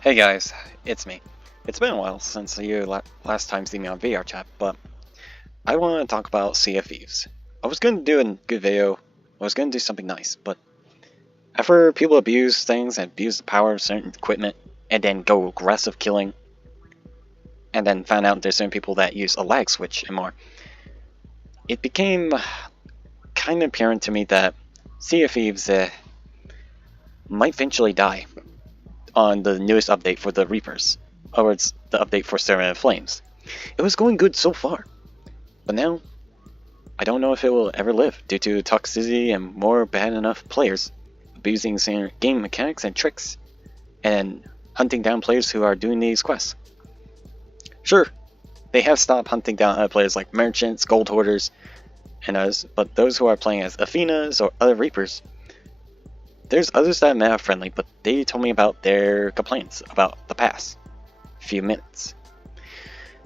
Hey guys, it's me. It's been a while since you last time seen me on VR chat, but I want to talk about Sea of Thieves. I was going to do a good video, I was going to do something nice, but after people abuse things and abuse the power of certain equipment, and then go aggressive killing, and then found out there's certain people that use a lag switch and more, it became kind of apparent to me that Sea of Thieves might eventually die on the newest update for the Reapers, or it's the update for Servant of Flames. It was going good so far, but now I don't know if it will ever live due to toxicity and more bad enough players abusing game mechanics and tricks and hunting down players who are doing these quests. Sure, they have stopped hunting down other players like merchants, gold hoarders, and others, but those who are playing as Athenas or other Reapers, there's others that are meta friendly, but they told me about their complaints about the past few minutes.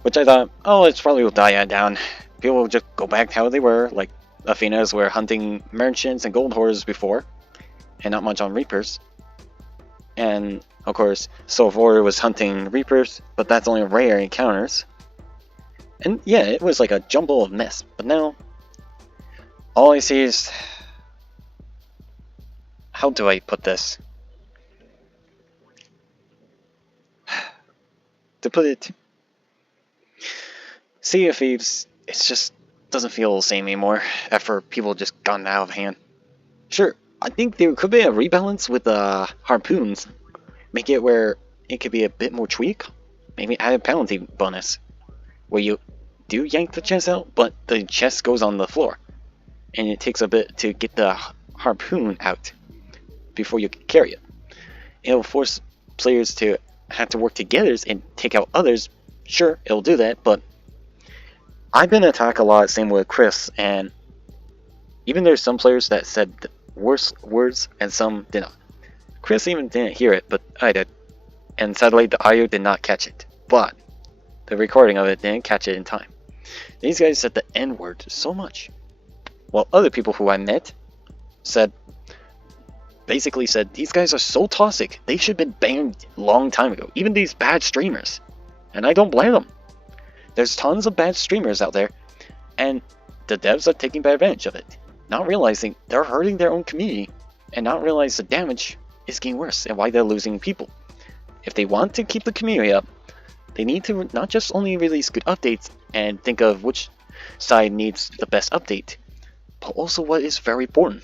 Which I thought, oh, it's probably will die down. People will just go back to how they were, like Athenas were hunting merchants and gold hoarders before, and not much on Reapers. And, of course, Soul of Warrior was hunting Reapers, but that's only rare encounters. And yeah, it was like a jumble of mess, but now, all I see is... How do I put this? To put it... Sea of Thieves, it just doesn't feel the same anymore after people just gotten out of hand. Sure, I think there could be a rebalance with the harpoons. Make it where it could be a bit more tweak. Maybe add a penalty bonus. Where you do yank the chest out, but the chest goes on the floor. And it takes a bit to get the harpoon out before you can carry it. It'll force players to have to work together and take out others. Sure, it'll do that, but I've been attacked a lot, same with Chris, and even there's some players that said worse words and some did not. Chris even didn't hear it, but I did. And sadly the audio did not catch it. But the recording of it didn't catch it in time. These guys said the N word so much. While other people who I met basically said these guys are so toxic, they should have been banned a long time ago. Even these bad streamers. And I don't blame them. There's tons of bad streamers out there, and the devs are taking bad advantage of it, not realizing they're hurting their own community, and not realize the damage is getting worse and why they're losing people. If they want to keep the community up, they need to not just only release good updates and think of which side needs the best update, but also what is very important.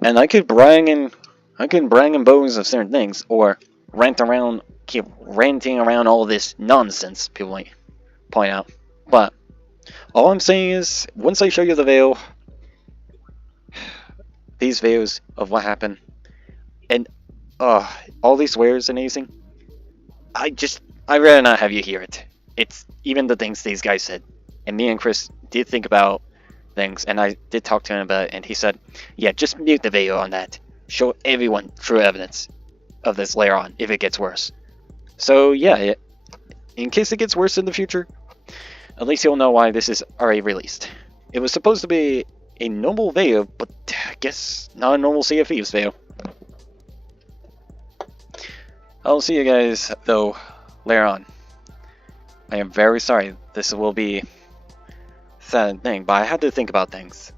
And I could brag and boast of certain things, or keep ranting around all this nonsense, people might point out. But all I'm saying is, once I show you the video, these videos of what happened, and all these swears and anything, I'd rather not have you hear it. It's even the things these guys said. And me and Chris did think about things, and I did talk to him about it, and he said, yeah, just mute the video on that. Show everyone true evidence of this later on, if it gets worse. So yeah, in case it gets worse in the future, at least you'll know why this is already released. It was supposed to be a normal video, but I guess not a normal Sea of Thieves video. I'll see you guys, though, later on. I am very sorry this will be a sad thing, but I had to think about things.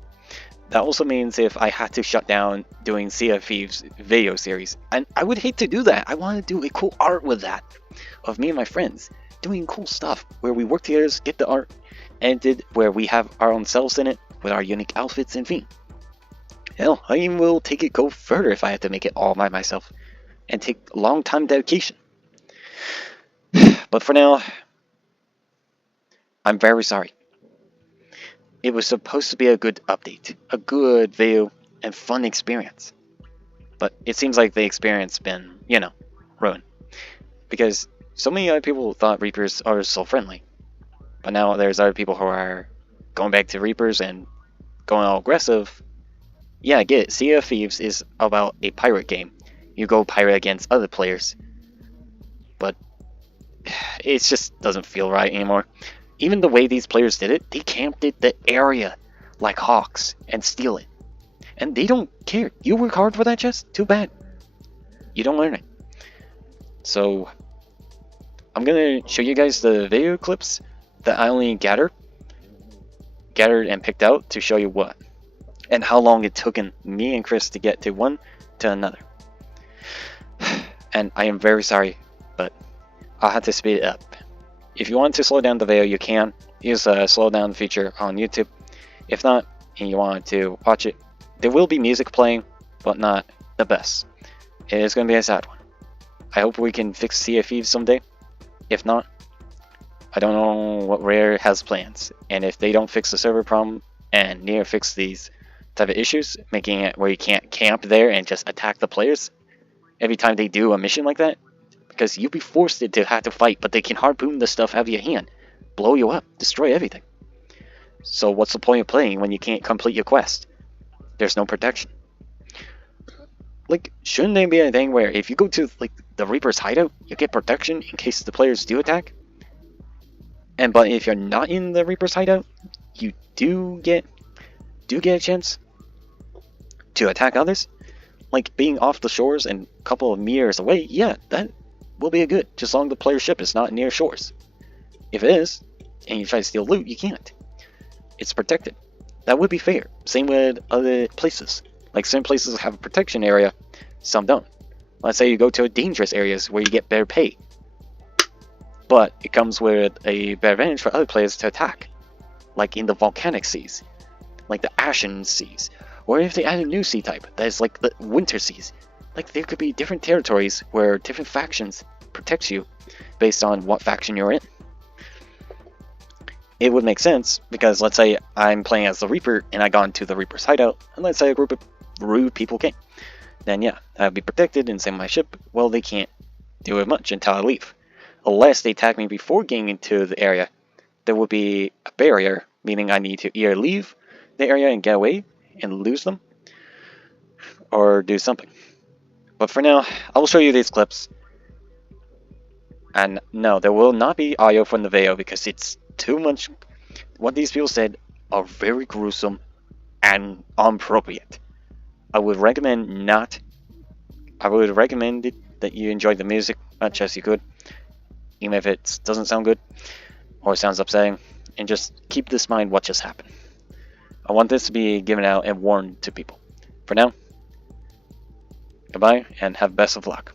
That also means if I had to shut down doing Sea of Thieves video series, and I would hate to do that. I want to do a cool art with that, of me and my friends doing cool stuff where we work together, get the art edited, where we have our own selves in it with our unique outfits and theme. Hell, I even will go further if I have to make it all by myself and take long time dedication. But for now, I'm very sorry. It was supposed to be a good update, a good video, and fun experience. But it seems like the experience been, ruined. Because so many other people thought Reapers are so friendly. But now there's other people who are going back to Reapers and going all aggressive. Yeah, I get it. Sea of Thieves is about a pirate game. You go pirate against other players. But it just doesn't feel right anymore. Even the way these players did it, they camped it the area like hawks and steal it. And they don't care. You work hard for that chest? Too bad. You don't earn it. So I'm gonna show you guys the video clips that I only gathered and picked out to show you what and how long it took me and Chris to get to one to another. And I am very sorry, but I'll have to speed it up. If you want to slow down the video, you can use a slow down feature on YouTube. If not, and you want to watch it, there will be music playing, but not the best. It is going to be a sad one. I hope we can fix Sea of Thieves someday. If not, I don't know what Rare has plans. And if they don't fix the server problem and near fix these type of issues, making it where you can't camp there and just attack the players every time they do a mission like that, because you'll be forced to have to fight, but they can harpoon the stuff out of your hand, blow you up, destroy everything. So what's the point of playing when you can't complete your quest? There's no protection. Like, shouldn't there be a thing where if you go to like the Reaper's hideout, you get protection in case the players do attack? But if you're not in the Reaper's hideout, you do get a chance to attack others. Like being off the shores and a couple of meters away, yeah, that will be a good, just as long as the player's ship is not near shores. If it is, and you try to steal loot, you can't. It's protected. That would be fair. Same with other places. Like some places have a protection area, some don't. Let's say you go to dangerous areas where you get better pay. But it comes with a better advantage for other players to attack. Like in the volcanic seas. Like the ashen seas. Or if they add a new sea type, that is like the winter seas. Like there could be different territories where different factions protect you based on what faction you're in. It would make sense because let's say I'm playing as the Reaper and I got into the Reaper's hideout, and let's say a group of rude people came. Then yeah, I'd be protected and same my ship. Well, they can't do it much until I leave. Unless they attack me before getting into the area, there would be a barrier, meaning I need to either leave the area and get away and lose them, or do something. But for now, I will show you these clips. And no, there will not be audio from the video because it's too much. What these people said are very gruesome and inappropriate. I would recommend that you enjoy the music much as you could, even if it doesn't sound good or sounds upsetting, and just keep this in mind what just happened. I want this to be given out and warned to people. For now, goodbye and have best of luck.